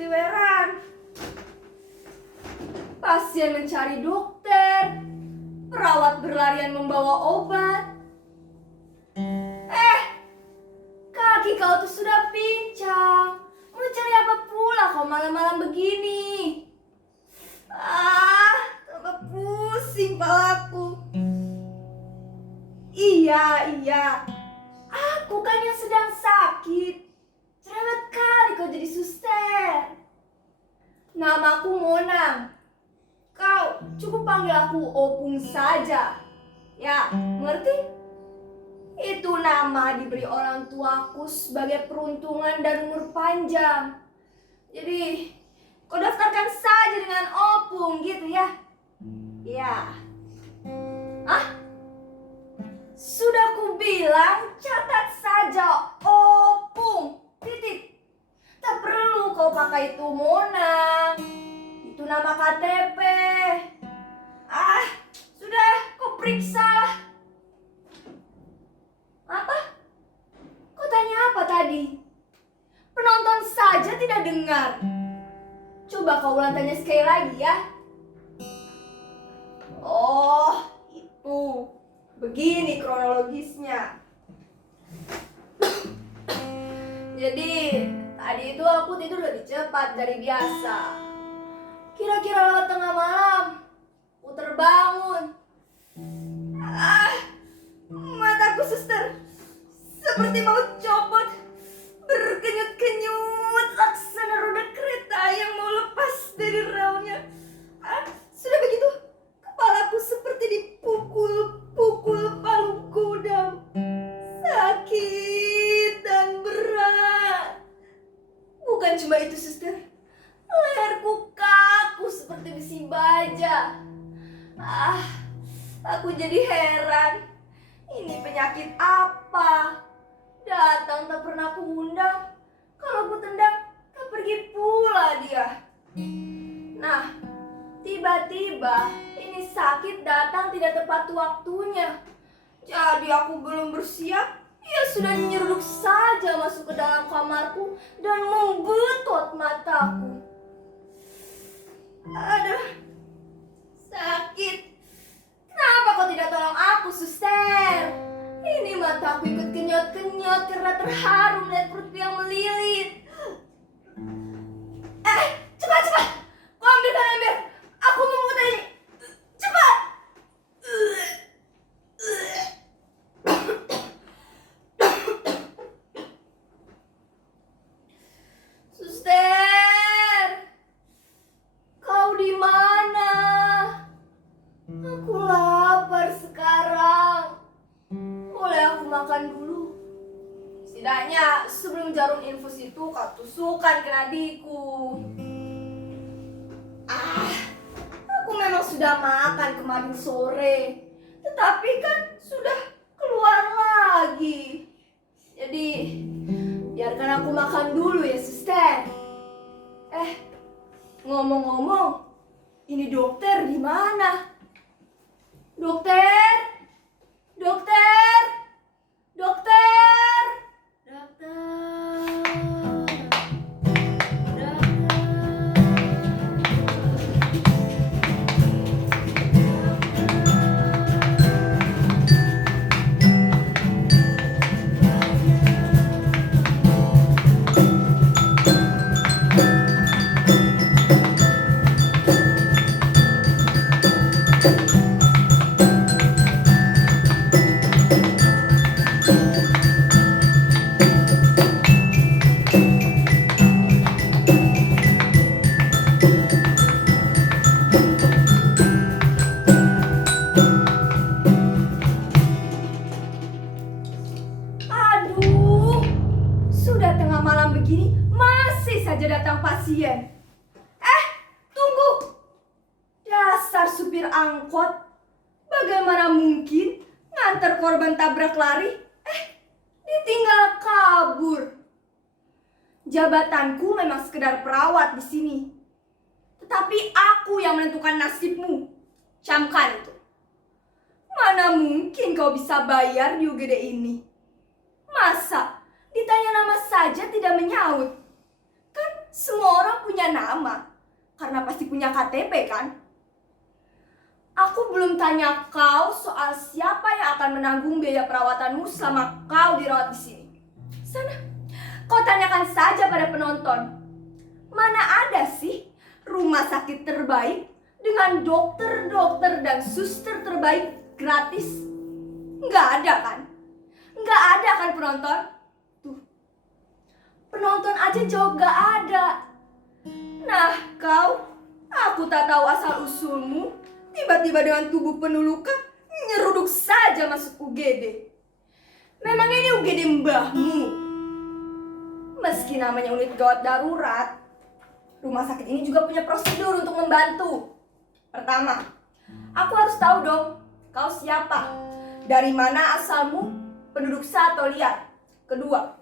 berseliweran. Pasien mencari dokter, perawat berlarian membawa obat. Kaki kau tuh sudah pincang. Mau cari apa pula kau malam-malam begini? Tambah pusing palaku. Iya. Aku kan yang sedang sakit. Cerewet kali kau jadi suster. Namaku Mona. Kau cukup panggil aku Opung saja. Ya, mengerti? Itu nama diberi orang tuaku sebagai peruntungan dan umur panjang. Jadi, kau daftarkan saja dengan Opung gitu ya? Ya. Sudah kubilang catat saja Opung. Titik. Tak perlu kau pakai itu Mona. Itu nama KTP. Sudah kau periksa. Apa? Kau tanya apa tadi? Penonton saja tidak dengar. Coba kau ulang tanya sekali lagi ya. Oh, itu. Begini kronologisnya. Jadi, tadi itu aku tidur lebih cepat dari biasa. Kira-kira lewat tengah malam, aku terbangun. Mataku suster seperti mau copot, berkenyut-kenyut laksana roda kereta yang mau lepas dari relnya. Sudah begitu, kepalaku seperti dipukul-pukul palu godam. Sakit dan berat. Bukan cuma itu suster, leherku kaku seperti besi baja. Aku jadi heran. Ini penyakit apa? Datang tak pernah ku undang. Kalau ku tendang, tak pergi pula dia. Nah, tiba-tiba ini sakit datang tidak tepat waktunya. Jadi aku belum bersiap, ia sudah nyeruduk saja masuk ke dalam kamarku dan menggetot mataku. Aduh, sakit. Kenapa kau tidak tolong aku, suster? Ini mataku ikut kenyot-kenyot karena terharu melihat perutku yang melilit. Cepat! Kau ambilkan ember. Aku memutar ini. Cepat! Suster, kau di mana? Aku lapar sekarang. Boleh aku makan dulu? Setidaknya sebelum jarum infus itu kau tusukkan ke nadiku. Aku memang sudah makan kemarin sore, tetapi kan sudah keluar lagi. Jadi biarkan aku makan dulu ya suster. Ngomong-ngomong, ini dokter di mana? Dokter! Sudah tengah malam begini, masih saja datang pasien. Tunggu. Dasar supir angkot. Bagaimana mungkin ngantar korban tabrak lari? Ditinggal kabur. Jabatanku memang sekedar perawat di sini. Tetapi aku yang menentukan nasibmu. Camkan itu. Mana mungkin kau bisa bayar di UGD ini? Masa ditanya nama saja tidak menyaut? Kan Semua orang punya nama, karena pasti punya KTP kan? Aku belum tanya kau soal siapa yang akan menanggung biaya perawatanmu selama kau dirawat di sini. Sana, kau tanyakan saja pada penonton. Mana ada sih rumah sakit terbaik dengan dokter-dokter dan suster terbaik gratis? Nggak ada kan? Nggak ada kan penonton? Tuh, penonton aja jawab nggak ada. Nah kau, aku tak tahu asal usulmu, tiba-tiba dengan tubuh penuh luka, nyeruduk saja masuk UGD. Memangnya ini UGD mbahmu? Meski namanya unit gawat darurat, rumah sakit ini juga punya prosedur untuk membantu. Pertama, aku harus tahu dong, kau siapa? Dari mana asalmu? Penduduk sah atau liar? Kedua,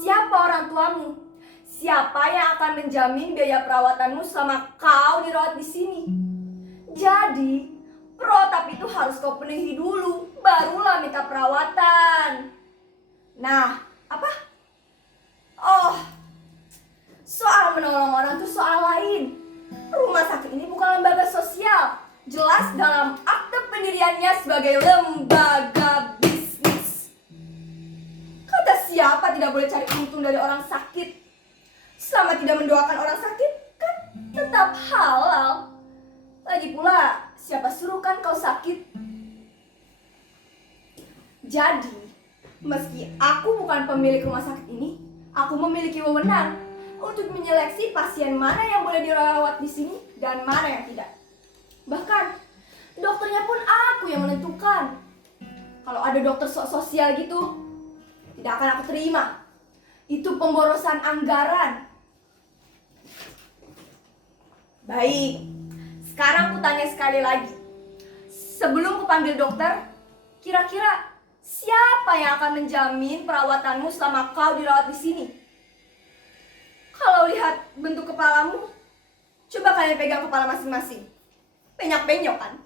siapa orang tuamu? Siapa yang akan menjamin biaya perawatanmu selama kau dirawat di sini? Jadi, protap itu harus kau penuhi dulu, barulah minta perawatan. Nah, apa? Oh, soal menolong orang itu soal lain. Rumah sakit ini bukan lembaga sosial. Jelas dalam akte pendiriannya sebagai lembaga bisnis. Kata siapa tidak boleh cari untung dari orang sakit? Selama tidak mendoakan orang sakit, kan tetap halal. Lagi pula, siapa suruh kan kau sakit? Jadi, meski aku bukan pemilik rumah sakit ini, aku memiliki wewenang untuk menyeleksi pasien mana yang boleh dirawat di sini dan mana yang tidak. Bahkan, dokternya pun aku yang menentukan. Kalau ada dokter sosial gitu, tidak akan aku terima. Itu pemborosan anggaran. Baik, sekarang aku tanya sekali lagi. Sebelum kupanggil dokter, kira-kira siapa yang akan menjamin perawatanmu selama kau dirawat di sini? Kalau lihat bentuk kepalamu, coba kalian pegang kepala masing-masing. Penyok-penyok kan?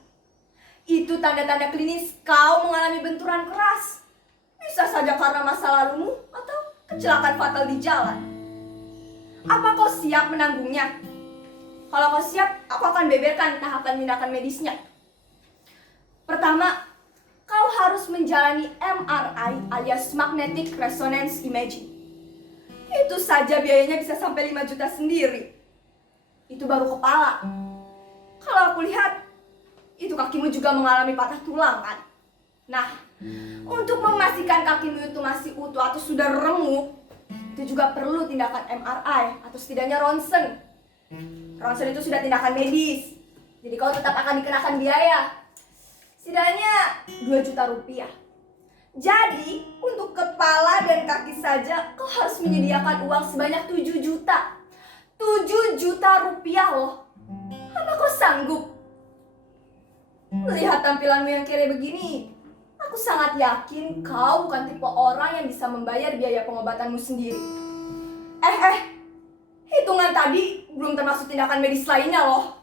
Itu tanda-tanda klinis kau mengalami benturan keras. Bisa saja karena masa lalumu atau kecelakaan fatal di jalan. Apa kau siap menanggungnya? Kalau kau siap, aku akan beberkan tahapan tindakan medisnya. Pertama, kau harus menjalani MRI alias Magnetic Resonance Imaging. Itu saja biayanya bisa sampai 5 juta sendiri. Itu baru kepala. Kalau aku lihat, itu kakimu juga mengalami patah tulang kan? Nah, untuk memastikan kakimu itu masih utuh atau sudah remuk, itu juga perlu tindakan MRI atau setidaknya ronsen. Ronsen itu sudah tindakan medis, jadi kau tetap akan dikenakan biaya. Setidaknya 2 juta rupiah. Jadi, untuk kepala dan kaki saja, kau harus menyediakan uang sebanyak 7 juta. 7 juta rupiah loh. Apa kau sanggup? Melihat tampilanmu yang kere begini, aku sangat yakin kau bukan tipe orang yang bisa membayar biaya pengobatanmu sendiri. Hitungan tadi belum termasuk tindakan medis lainnya loh.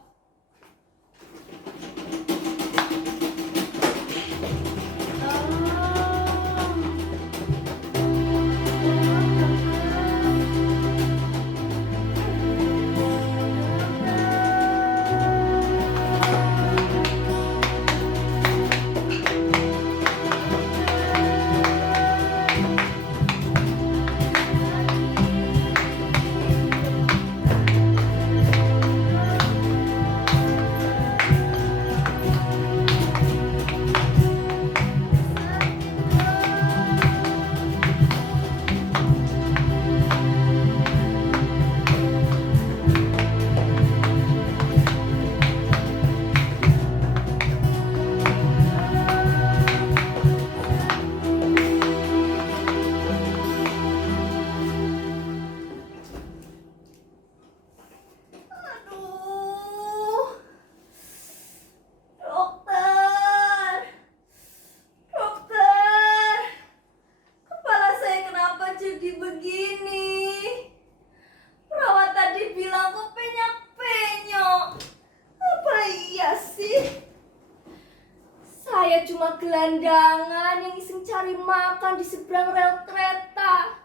Cuma gelandangan yang iseng cari makan di seberang rel kereta.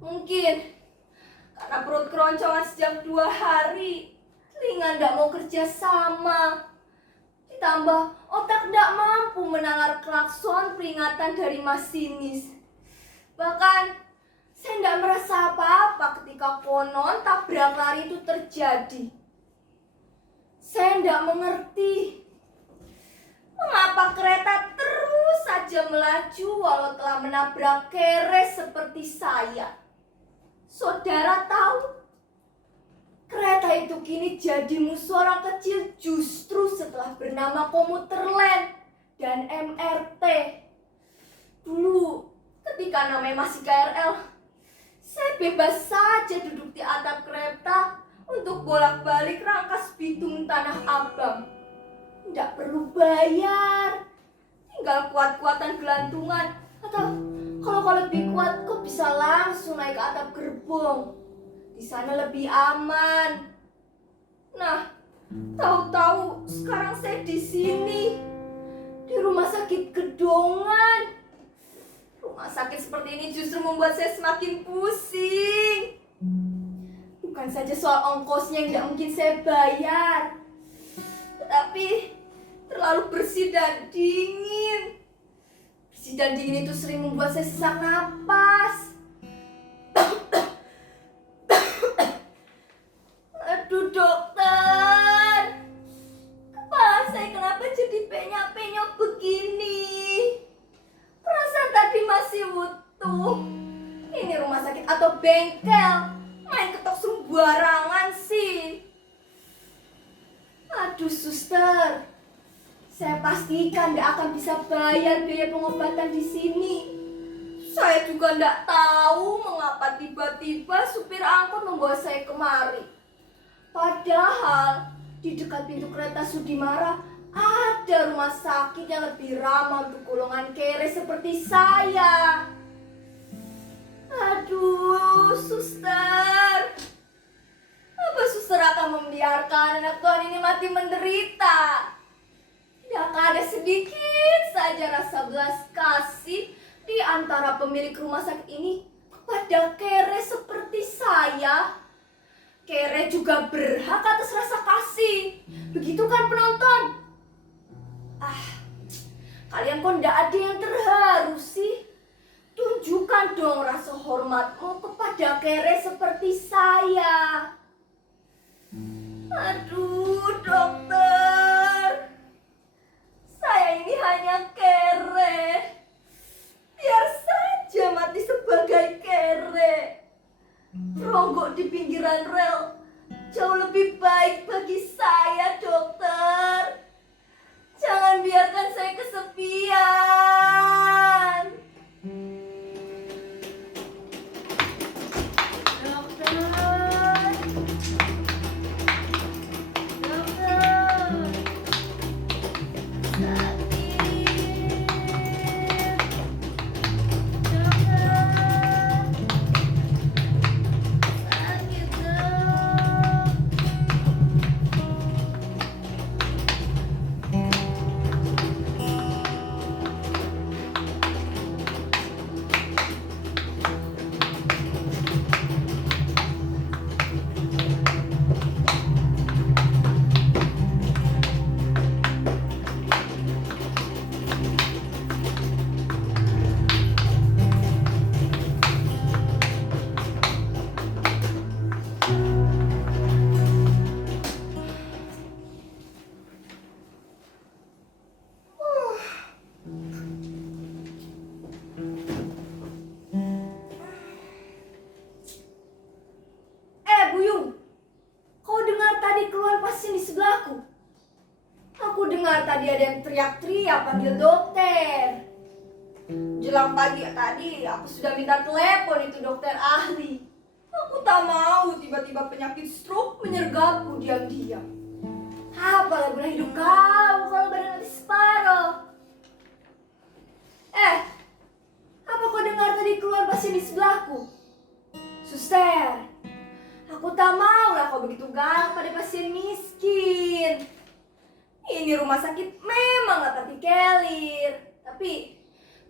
Mungkin Karena perut keroncongan sejak 2 hari. Telinga ndak mau kerja sama. Ditambah otak ndak mampu menalar klakson peringatan dari masinis. Bahkan saya ndak merasa apa-apa ketika konon tabrak lari itu terjadi. Saya ndak mengerti mengapa kereta terus saja melaju walau telah menabrak keres seperti saya. Saudara tahu, kereta itu kini jadi musuh orang kecil justru setelah bernama komuter lain dan MRT. Dulu, ketika namanya masih KRL, saya bebas saja duduk di atap kereta untuk bolak-balik Rangkas Bitung Tanah Abang. Tidak perlu bayar, tinggal kuat-kuatan gelantungan atau kalau lebih kuat kok bisa langsung naik ke atap gerbong. Di sana lebih aman. Nah, tahu-tahu sekarang saya di sini, di rumah sakit Gedongan. Rumah sakit seperti ini justru membuat saya semakin pusing. Bukan saja soal ongkosnya yang tidak mungkin saya bayar, tetapi terlalu bersih dan dingin. Bersih dan dingin itu sering membuat saya sesak napas. Aduh dokter, kepala saya kenapa jadi penyok-penyok begini? Perasaan tadi masih utuh. Ini rumah sakit atau bengkel? Main ketok sembarangan sih. Aduh suster, saya pastikan tidak akan bisa bayar biaya pengobatan di sini. Saya juga tidak tahu mengapa tiba-tiba supir angkot membawa saya kemari. Padahal di dekat pintu kereta Sudimara ada rumah sakit yang lebih ramah untuk golongan kere seperti saya. Aduh, suster. Apa suster akan membiarkan anak Tuhan ini mati menderita? Tidakkah ada sedikit saja rasa belas kasih di antara pemilik rumah sakit ini kepada kere seperti saya? Kere juga berhak atas rasa kasih. Begitu kan penonton? Kalian kok ndak ada yang terharu sih? Tunjukkan dong rasa hormatmu kepada kere seperti saya. Aduh dokter, saya ini hanya kere. Biar saja mati sebagai kere. Ronggok di pinggiran rel jauh lebih baik bagi saya dokter. Jangan biarkan saya kesepian. Tadi ada yang teriak-teriak panggil dokter. Jelang pagi tadi aku sudah minta telepon itu dokter ahli. Aku tak mau tiba-tiba penyakit stroke menyergapku diam-diam. Apalah guna hidup kau kalau badan nanti separuh. Apa kau dengar tadi keluar pasien di sebelahku? Suster, aku tak mau lah kau begitu galak pada pasien miskin. Ini rumah sakit memang gak partikelir, tapi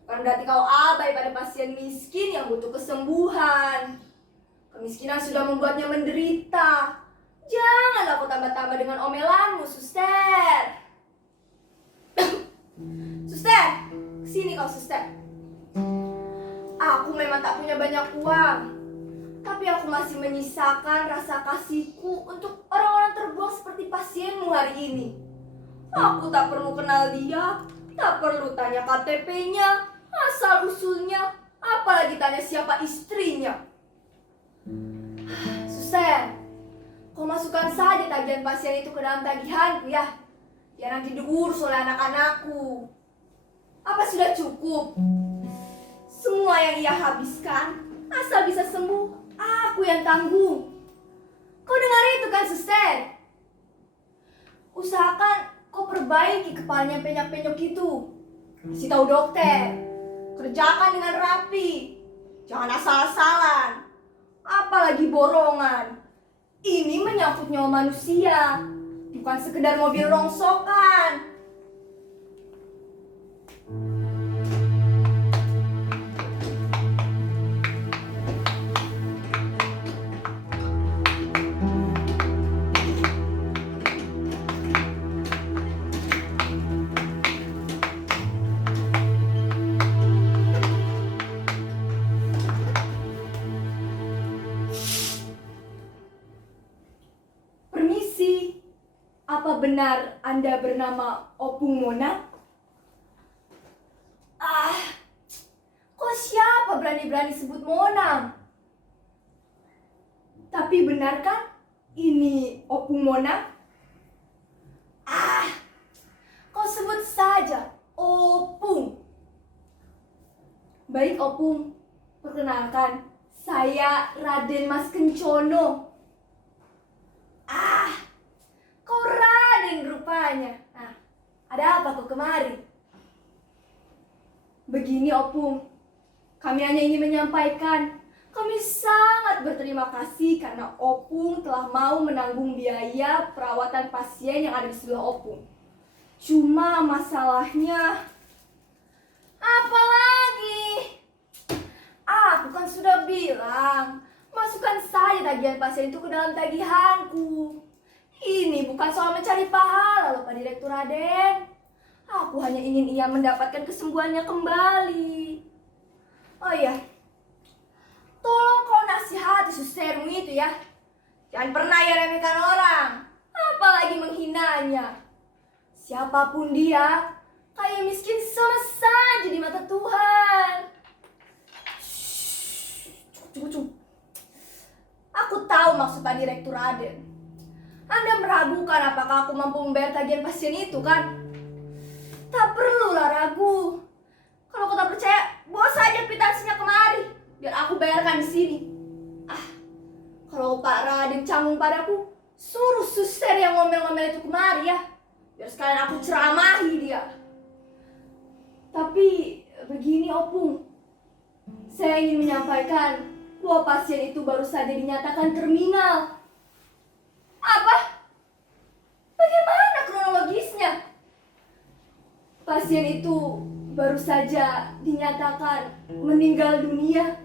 bukan berarti kau abai pada pasien miskin yang butuh kesembuhan. Kemiskinan sudah membuatnya menderita. Janganlah kau tambah-tambah dengan omelanmu, suster. Suster, kesini kau, suster. Aku memang tak punya banyak uang, tapi aku masih menyisakan rasa kasihku untuk orang-orang terbuang seperti pasienmu hari ini. Aku tak perlu kenal dia, tak perlu tanya KTP-nya, asal-usulnya, apalagi tanya siapa istrinya. Suster, kau masukkan saja tagihan pasien itu ke dalam tagihanku ya. Biar nanti diurus oleh anak-anakku. Apa sudah cukup? Semua yang ia habiskan, asal bisa sembuh, aku yang tanggung. Kau dengar itu kan, suster? Usahakan kau perbaiki kepalanya penyok-penyok itu. Kasih tahu dokter. Kerjakan dengan rapi. Jangan asal-asalan. Apalagi borongan. Ini menyangkut nyawa manusia, bukan sekedar mobil rongsokan. Apa benar Anda bernama Opung Mona? Kok siapa berani-berani sebut Mona? Tapi benarkah ini Opung Mona? Kau sebut saja Opung. Baik Opung, perkenalkan, saya Raden Mas Kencono. Kau Raden rupanya. Nah, ada apa kau kemari? Begini Opung, kami hanya ingin menyampaikan kami sangat berterima kasih karena Opung telah mau menanggung biaya perawatan pasien yang ada di sebelah Opung. Cuma masalahnya, apa lagi? Aku kan sudah bilang, masukkan saja tagihan pasien itu ke dalam tagihanku. Ini bukan soal mencari pahala loh Pak Direktur Raden. Aku hanya ingin ia mendapatkan kesembuhannya kembali. Oh iya, tolong kau nasihati sustermu itu ya. Jangan pernah ia remehkan orang, apalagi menghinanya. Siapapun dia, kaya miskin sama saja di mata Tuhan. Cukup. Aku tahu maksud Pak Direktur Raden. Anda meragukan apakah aku mampu membayar tagihan pasien itu kan? Tak perlulah ragu. Kalau kau tak percaya, bawa saja kwitansinya kemari, biar aku bayarkan di sini. Kalau Pak Raden canggung padaku, suruh suster yang ngomel-ngomel itu kemari ya, biar sekalian aku ceramahi dia. Tapi begini Opung, saya ingin menyampaikan bahwa pasien itu baru saja dinyatakan terminal. Apa? Bagaimana kronologisnya? Pasien itu baru saja dinyatakan meninggal dunia